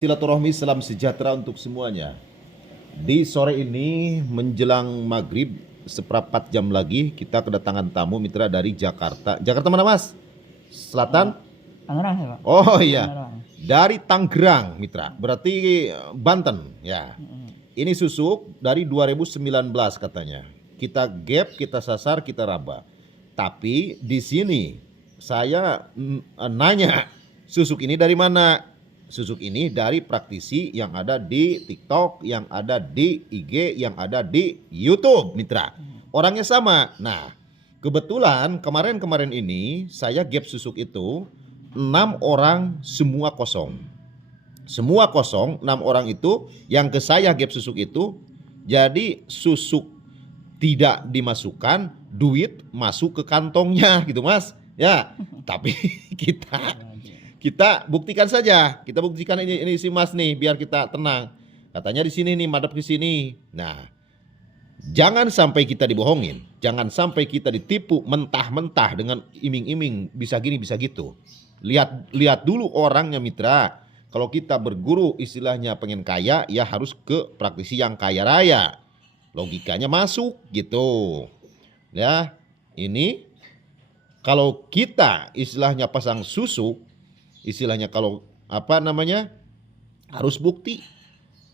Silaturahmi salam sejahtera untuk semuanya. Di sore ini menjelang maghrib seperempat jam lagi kita kedatangan tamu mitra dari Jakarta. Jakarta mana mas? Selatan? Tangerang ya Pak? Oh iya, Tangerang. dari Tangerang mitra. Berarti Banten ya. Ini susuk dari 2019 katanya. Kita gap, kita sasar, kita raba. Tapi di sini saya nanya susuk ini dari mana? Susuk ini dari praktisi yang ada di TikTok, yang ada di IG, yang ada di YouTube, mitra. Orangnya sama. Nah, kebetulan kemarin-kemarin ini saya gap susuk itu 6 orang semua kosong. Semua kosong, 6 orang itu yang ke saya gap susuk itu. Jadi susuk tidak dimasukkan, duit masuk ke kantongnya gitu mas. Ya, tapi kita buktikan saja. Kita buktikan ini si Mas nih biar kita tenang. Katanya di sini nih madep ke sini. Nah, jangan sampai kita dibohongin. Jangan sampai kita ditipu mentah-mentah dengan iming-iming bisa gini bisa gitu. Lihat dulu orangnya mitra. Kalau kita berguru istilahnya pengen kaya ya harus ke praktisi yang kaya raya. Logikanya masuk gitu. Ya, ini kalau kita istilahnya pasang susu, istilahnya kalau harus bukti,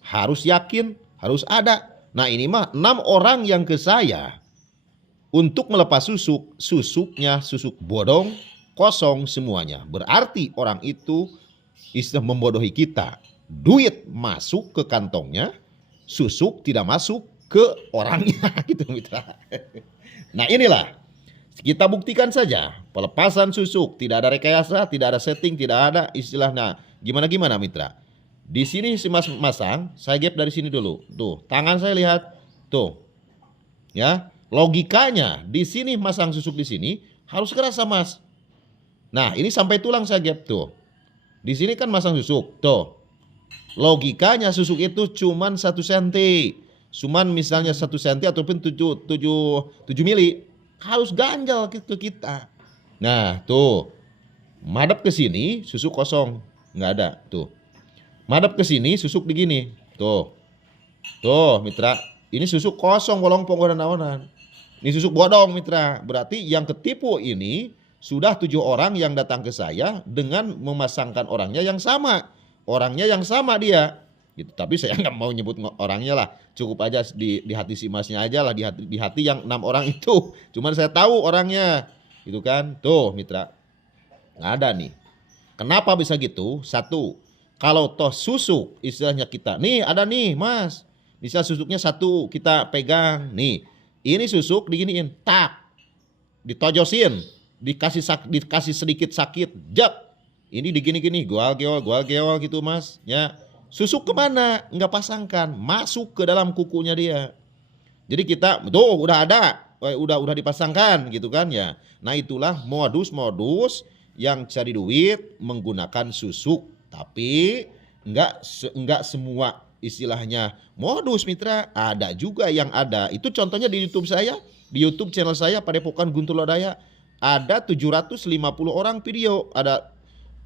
harus yakin, harus ada. Nah ini mah 6 orang yang ke saya untuk melepas susuk, susuknya susuk bodong, kosong semuanya. Berarti orang itu istilah membodohi kita. Duit masuk ke kantongnya, susuk tidak masuk ke orangnya gitu mitra. Nah inilah kita buktikan saja pelepasan susuk, tidak ada rekayasa, tidak ada setting, tidak ada istilahnya gimana mitra. Di sini si Mas masang, saya gap dari sini dulu. Tuh, tangan saya lihat. Tuh. Ya, logikanya di sini masang susuk di sini harus kerasa Mas. Nah, ini sampai tulang saya gap tuh. Di sini kan masang susuk. Tuh. Logikanya susuk itu cuman 1 senti. Cuman misalnya 1 senti ataupun 7 mili. Harus ganjal ke kita. Nah tuh madep ke sini susuk kosong nggak ada tuh. Madep ke sini susuk begini tuh. Tuh mitra, ini susuk kosong bolong ponggodan awanan. Ini susuk bodong mitra. Berarti yang ketipu ini sudah 7 orang yang datang ke saya dengan memasangkan orangnya yang sama. Orangnya yang sama dia. Gitu. Tapi saya nggak mau nyebut orangnya lah, cukup aja di hati si masnya aja lah, di hati yang 6 orang itu. Cuman saya tahu orangnya, gitu kan? Tuh mitra, nggak ada nih. Kenapa bisa gitu? Satu, kalau toh susuk istilahnya kita, nih ada nih mas, bisa susuknya 1 kita pegang, nih, ini susuk diginiin, tak, ditojosin, dikasih sedikit sakit, jak, ini digini-gini, gual geol gitu mas, ya. Susuk kemana? Nggak pasangkan, masuk ke dalam kukunya dia. Jadi kita, tuh udah ada, udah dipasangkan gitu kan ya. Nah itulah modus-modus yang cari duit menggunakan susuk. Tapi nggak semua istilahnya modus mitra. Ada juga yang ada. Itu contohnya di YouTube saya, di YouTube channel saya Padepokan Guntur Lodaya. Ada 750 orang video, ada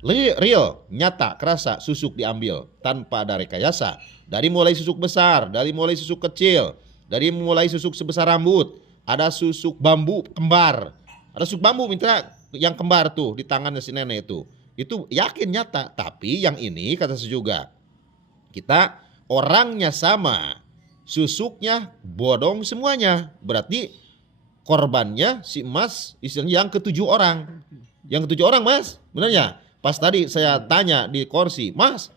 real, nyata, kerasa susuk diambil tanpa ada rekayasa. Dari mulai susuk besar, dari mulai susuk kecil, dari mulai susuk sebesar rambut, ada susuk bambu kembar. Ada susuk bambu mitra yang kembar tuh di tangan si nenek itu. Itu yakin nyata, tapi yang ini kata saya juga. Kita orangnya sama, susuknya bodong semuanya. Berarti korbannya si emas istilahnya yang ke-7 orang. Yang ke-7 orang mas, benarnya. Pas tadi saya tanya di kursi, mas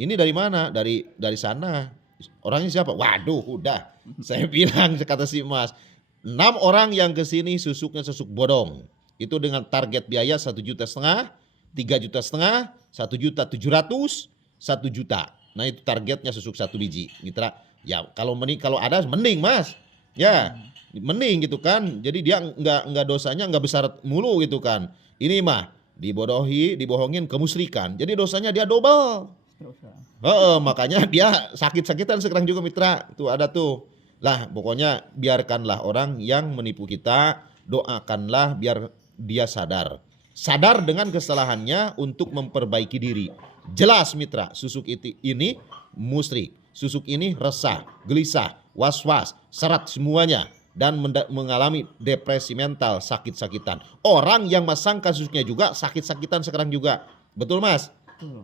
ini dari mana? Dari sana. Orangnya siapa? Waduh udah. Saya bilang kata si mas, 6 orang yang kesini susuknya susuk bodong. Itu dengan target biaya 1,5 juta, 3,5 juta, 1,700,000, 1 juta. Nah itu targetnya susuk 1 biji. Mitra, ya kalau ada mending mas. Ya mending gitu kan. Jadi dia nggak dosanya nggak besar mulu gitu kan. Ini mah dibohongin kemusyrikan. Jadi dosanya dia double. Makanya dia sakit-sakitan sekarang juga mitra. Tuh ada tuh. Lah pokoknya biarkanlah orang yang menipu kita, doakanlah biar dia sadar. Sadar dengan kesalahannya untuk memperbaiki diri. Jelas mitra, susuk ini musrik, susuk ini resah, gelisah, was-was, serat semuanya, dan mengalami depresi mental, sakit-sakitan. Orang yang masangkan susuknya juga sakit-sakitan sekarang juga. Betul Mas?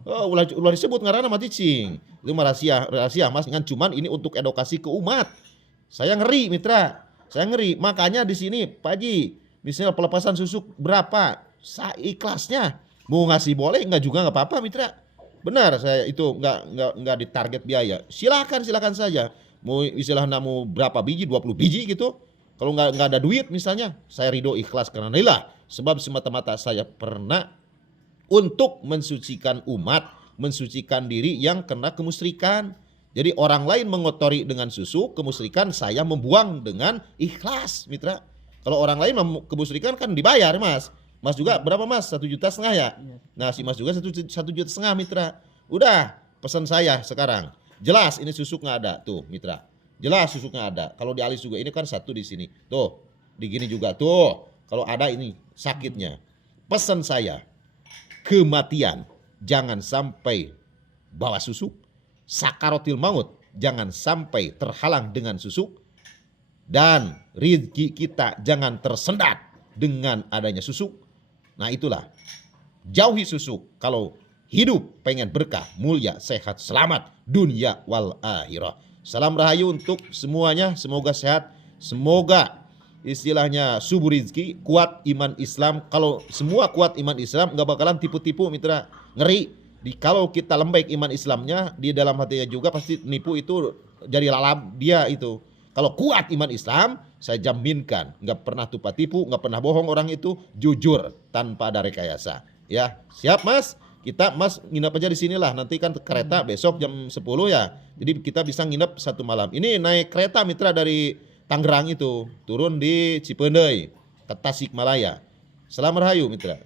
Oh, ulah disebut ngaranna mah cicing. Itu mah rahasia Mas, kan cuman ini untuk edukasi ke umat. Saya ngeri mitra. Saya ngeri. Makanya di sini Pak Haji, misalnya pelepasan susuk berapa? Ikhlasnya. Mau ngasih boleh, enggak juga enggak apa-apa mitra. Benar, saya itu enggak ditarget biaya. Silakan saja. Mau istilahnya mau berapa biji, 20 biji gitu. Kalau enggak ada duit misalnya, saya ridho ikhlas karena Allah. Sebab semata-mata saya pernah untuk mensucikan umat, mensucikan diri yang kena kemusyrikan. Jadi orang lain mengotori dengan susu, kemusyrikan saya membuang dengan ikhlas, mitra. Kalau orang lain kemusyrikan kan dibayar, Mas. Mas juga berapa Mas? 1,5 juta ya? Nah si Mas juga 1,5 juta mitra. Udah pesan saya sekarang. Jelas ini susuk nggak ada tuh mitra. Jelas susuknya ada. Kalau di alis juga ini kan satu di sini. Tuh di gini juga tuh. Kalau ada ini sakitnya. Pesan saya, kematian jangan sampai bawa susuk. Sakaratil maut jangan sampai terhalang dengan susuk. Dan rezeki kita jangan tersendat dengan adanya susuk. Nah itulah, jauhi susuk kalau hidup pengen berkah, mulia, sehat, selamat dunia wal akhirah. Salam rahayu untuk semuanya, semoga sehat, semoga istilahnya subur rezeki, kuat iman Islam. Kalau semua kuat iman Islam nggak bakalan tipu-tipu mitra, ngeri. Kalau kita lembek iman Islamnya, di dalam hatinya juga pasti nipu itu jadi lalap dia itu. Kalau kuat iman Islam, saya jaminkan nggak pernah tupa tipu, nggak pernah bohong orang itu, jujur tanpa ada rekayasa. Ya, siap Mas? Kita Mas nginep aja di sinilah. Nanti kan kereta besok jam 10 ya. Jadi kita bisa nginep 1 malam. Ini naik kereta mitra dari Tangerang itu, turun di Cipendei ke Tasikmalaya. Selamat rahayu mitra.